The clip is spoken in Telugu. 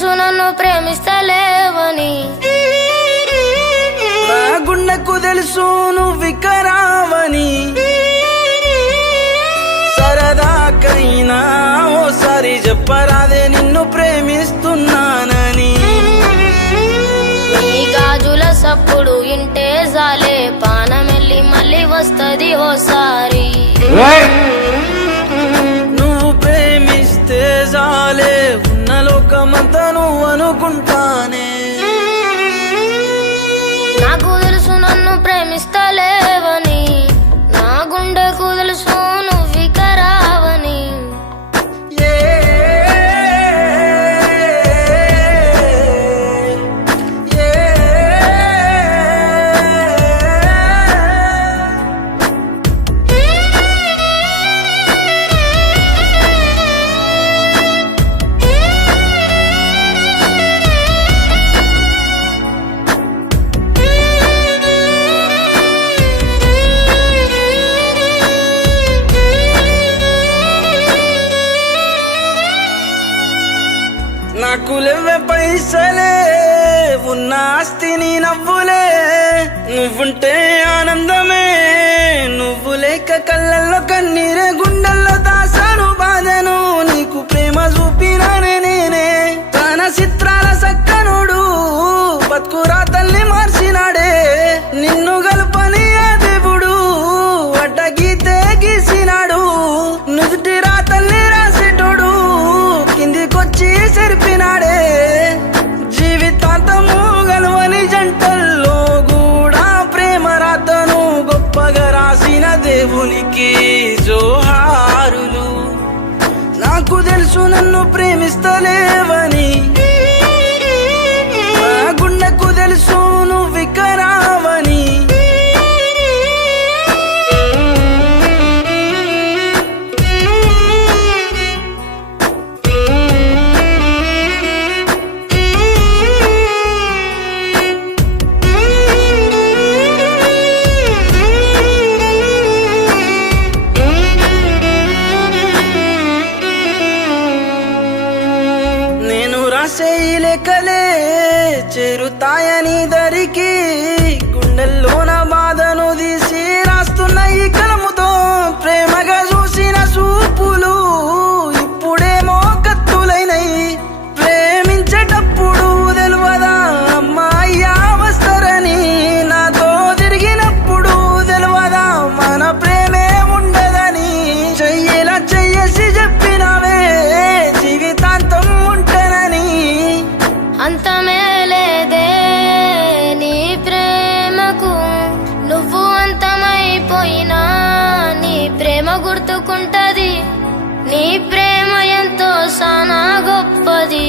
తెలుసు నన్ను ప్రేమిస్తలేవని, నా గుండెకు తెలుసు నువ్విక రావని, సరదాకైనా ఓసారి చెప్పరాదే నిన్ను ప్రేమిస్తున్నానని. నీ గాజుల సప్పుడు ఇంటే జాలే, పానమెల్లి మళ్ళీ వస్తది ఓసారి. నువ్వు ప్రేమిస్తే జాలే, ఉన్న లోకమంతా నువ్వు అనుకుంటానే. నాకు తెలుసు నన్ను ప్రేమిస్తలేవని, నా గుండెకు తెలుసు నువ్విక రావని. నాకు లేవే పైసలే, ఉన్న ఆస్తిని నవ్వులే, నువ్వుంటే ఆనందమే, నువ్వు లేక కళ్ళల్లో కన్నీరే, గుండెల్లో దాసాను బాధను, నీకు ప్రేమ చూపినానే నేనే. తన చిత్రాల సక్కనుడు బతుకురా తల్లి మార్చినాడే, నిన్ను గల్పని ఆ దేవుడు అడ్డ గీతే గీసినాడు, నుదుటి రా తల్లి రాసేటోడు కిందికొచ్చి సెరిపినాడే. జీవితాంతము గలవని జంటల్లో కూడా ప్రేమ రాతను గొప్పగా రాసిన దేవునికి జోహారులు. నాకు తెలుసు నన్ను ప్రేమిస్తలేవని, నా గుండెకు తెలుసు నువ్విక రావని. రాసే లేఖలే చేరుతాయని దరికి, గుండెల్లో నా బాధను తీసి రాస్తున్న ఈ కలముతో, ప్రేమగా చూసిన చూపులు ఇప్పుడేమో కత్తులైనయి. ప్రేమించేటప్పుడు తెలువదా అమ్మాయ్యా వస్తారని, నాతో తిరిగినప్పుడు తెలువదా మన ప్రేమే ఉండదని. చెయ్యేలా చెయ్యేసి చెప్పినవే జీవితాంతం అంతమే లేదే నీ ప్రేమకు, నువ్వు అంతమైపోయినా నీ ప్రేమ గుర్తుకుంటది, నీ ప్రేమ ఎంతో సానా గొప్పది.